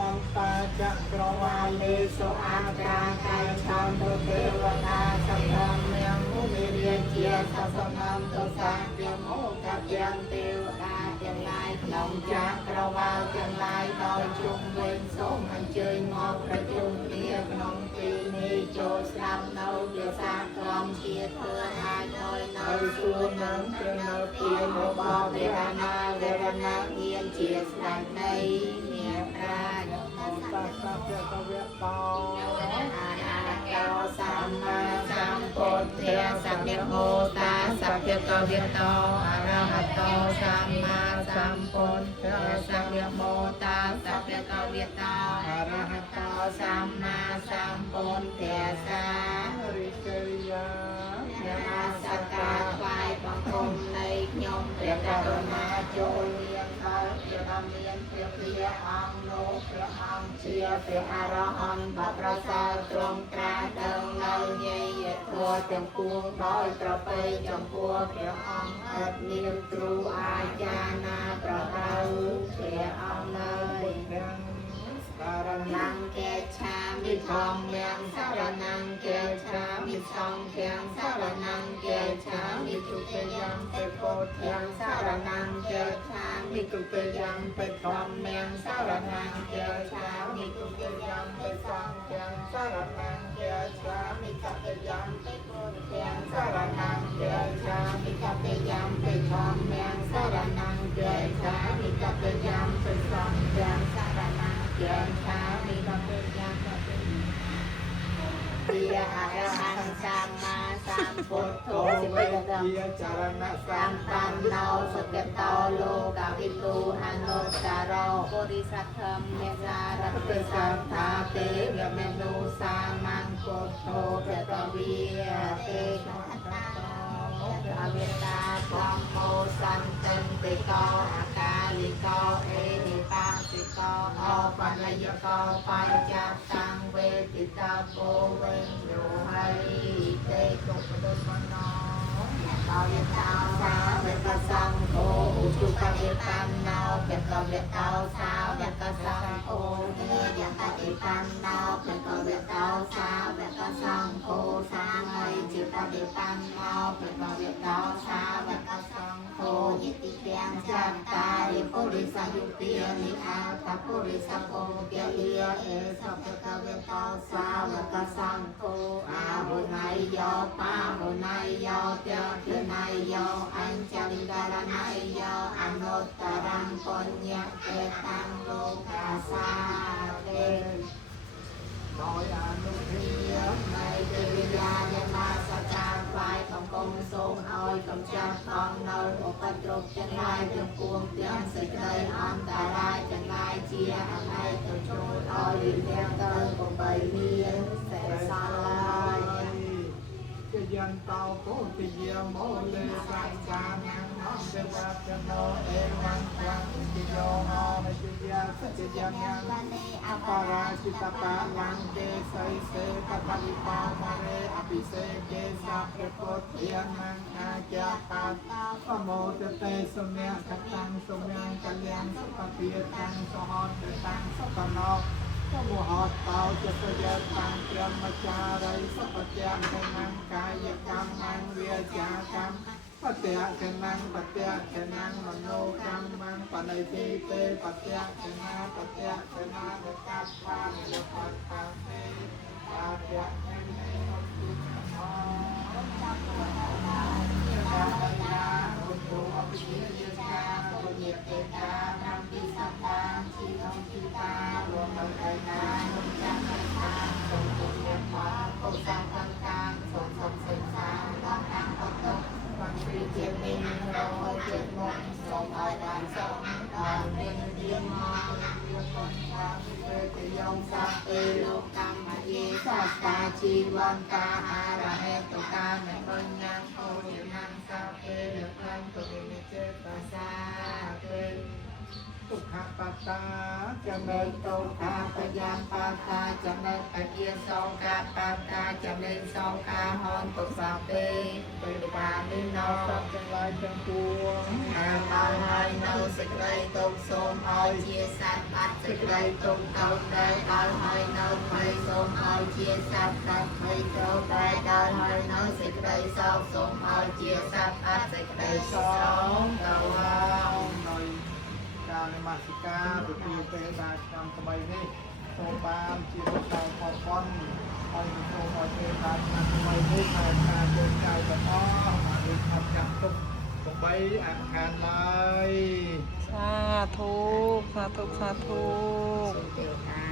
មន្តតាចក្រវាលេសុអាកាកាយឆន្ទទេវតាសម្រាប់នាងមុនិរាជាសសនាមទសាយមោកទាំងទេវតាទាំងឡាយក្នុងចក្រវាលទាំងឡាយដោយជុំវិញសូមអញ្ជើញមកប្រជុំគ្នាក្នុងទីនេះចូលស្ដាប់នៅភាសាក្រមជាធ្វើអាចដោយនៅសួននឹងព្រះនៅពីរបស់វេរណាវេរណាមានជាស្ដេចនៃមានប្រាជ្ញតាសាភៈកវៈតោអានាកោសម្មាសម្ពុទ្ធធាសព្យហោតាសព្យកវៈតោអរហតោសម្មាសម្ពុទ្ធធាសព្យមោតាសព្យកវៈតោអរហតោសម្មាសម្ពុទ្ធធាសារិកិយានមស្ការថ្វាយបង្គំនៃខ្ញុំព្រះករុណាចូលមានដល់ព្រះដ៏មានព្រះភិយអង្គនោះព្រះអង្គជាព្រះអរហន្តបប្រសើរទ្រង់ត្រាស់ដឹងនៅញេយធម៌ទាំងពួងដោយប្រពៃចំពោះព្រះអង្គឥតមានទ្រូអាចារ្យណាប្រដៅព្រះអង្គនៅសារណង្កេឆាមិធម្មំសារណង្កេឆាមិសង្ឃំសារណង្កេឆាមិទុតិយំពេពុទ្ធំសារណង្កេឆាមិទុតិយំពេធម្មំសារណង្កេឆាមិទុតិយំពេសង្ឃំសារណង្កេឆាមិតតិយំពេពុទ្ធំសារណង្កេឆាមិតតិយំពេធម្មំសារណង្កេឆាមិតតិយំពេសង្ឃំសារណង្កេឆាមិតតិយំពីអរហន្តសម្មាសម្ពុទ្ធោជាចរណសម្បណ្ណោសុគតោលោកវិទូអនុត្តរោពុរិសធម្មមេសារតិសន្តាទេវមនុសាមង្គពុទ្ធោភគវីទេកតាអវិតាធម្មោសន្តន្តិកោអកាલિកោអេនិបាសិកោអបញ្ញយកោបញ្ចតាំងវេទិតាពោវេយោហៃទេកុបដិបណ្ណោបោយតោសាវកសង្ឃោឧទុបតិបណ្ណោបេកវេតោសាវកសង្ឃោនិយតតិបណ្ណោបេកវេតោសាវកសង្ឃោសាមិជាបតិបណ្ណោបេកវេតោសាវកសង្ឃោយតិទាំងចន្តារិពុរិសយុទានិអាតពុរិសពោទិយាអេសបេកវេតោសាវកសង្ឃោអាหุណៃយោបាหุណៃយោទយណៃយោអញ្ចលិករណៃយោអនុត្តរំពុញ្ញកេតាំងលោកាសាទេដោយអនុធាននៃទេវតាអ្នកមកសក្ការថ្វាយបង្គំសូមឲ្យកំចាត់ផងនៅឧបទ្រពទាំងឡាយទាំងពួងទាំងសេចក្តីអន្តរាយទាំងឡាយជាអន័យទៅចូលឲ្យលៀងទៅ8មានសេសសល់ឡើយជាយន្តោពុទ្ធិយមោលេសង្សានាងអន្តវតណោអេវង្ខាំតិយោហោហិយាសច្ចយ៉ាងអបរាជិតតាលង្កេសៃសេកបលិបោមរេអភិសេកេសាព្រះពុទ្ធយានังអាចាតតបមោទតេសម្ញាកតាំងសម្ញាកលៀងសុខពាតាំងសហតតាំងសុខណោសមោហតតោចសយតាំងព្រមចារិសពទាំងក្នុងកាយកម្មវាចាកម្មបត្យកណੰបត្យកណੰមនោកម្មੰបណៃទីទេបត្យកណាបត្យកណាបកាស្វានិលបតតាទេបាត្យកណាអត់ទុអចាប់តាយាឧទោអភិយាកាពុញេទេកាnamពីសត្តាជីវងជីតារួមនៅឯណានុចាក់តាសូមពុញេបាកុសលកម្មកាសូមសុខសេចក្ដីដល់ខាងអត់ទុបានពីជាមានរហូតជាមកសូមឲ្យបានសូមបានមានរៀនមករៀនផងថាវិទ្យាសាស្ត្រលោកកម្មយេសាស្តាជីវន្តាអារហេតុកាមេបញ្ញំអូយនាំសាពេលកម្មទុវិនិចេតសាពេ ทุกขปัตตาจำเริญตุกขาปยามปัตตาจำเริญอเกียสองกาปัตตาจำเริญสองกาหอนตุสัพเพเปิดปานิโนสัพจังไรจังปวงอาตาหายโนสิกไรตุกโสมอ้อยเชียสัตปัดสิกไรตุกเต่าได้ตาหายโนไฟโสมอ้อยเชียสัตปัดไฟเต่าได้ตาหายโนสิกไรสองโสมอ้อยเชียสัตปัดสิกไรสองเต่าหายหน่อย การนมัสการบุตรีเป็นบาตามสมัยนี้โซบามชีวิตเราขอพรคอยโซคอยเป็นบาตามสมัยนี้มาการเดินใจกับพ่อมาดูทำจับตุกตกใบอาคารไม้ สาธุ สาธุ สาธุ สุเดชา